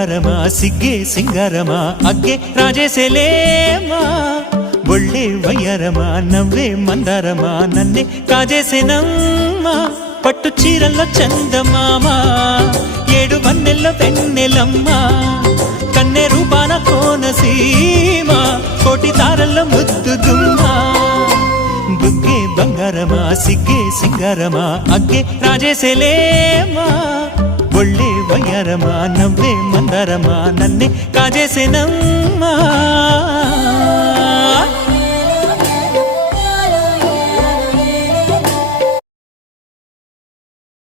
బంగారమా సిగ్గే సింగారమా అగ్గే రాజేసేలేమా ఒళ్ళే వయ్యారమా నవ్వే మందారమా నన్నే కాజేసేనమ్మా పట్టు చీరల్లో చందమామా ఏడు వన్నెల్లో వెన్నెలమ్మా కన్నె రూపాన కోనసీమ కోటి తారల్లో ముద్దుదుమ్మా బుగ్గే బంగారమా సిగ్గే సింగారమా అగ్గే రాజేసేలేమా ఒళ్ళే వయ్యారమా నవ్వే మందారమా నన్నే కాజేసేనమ్మా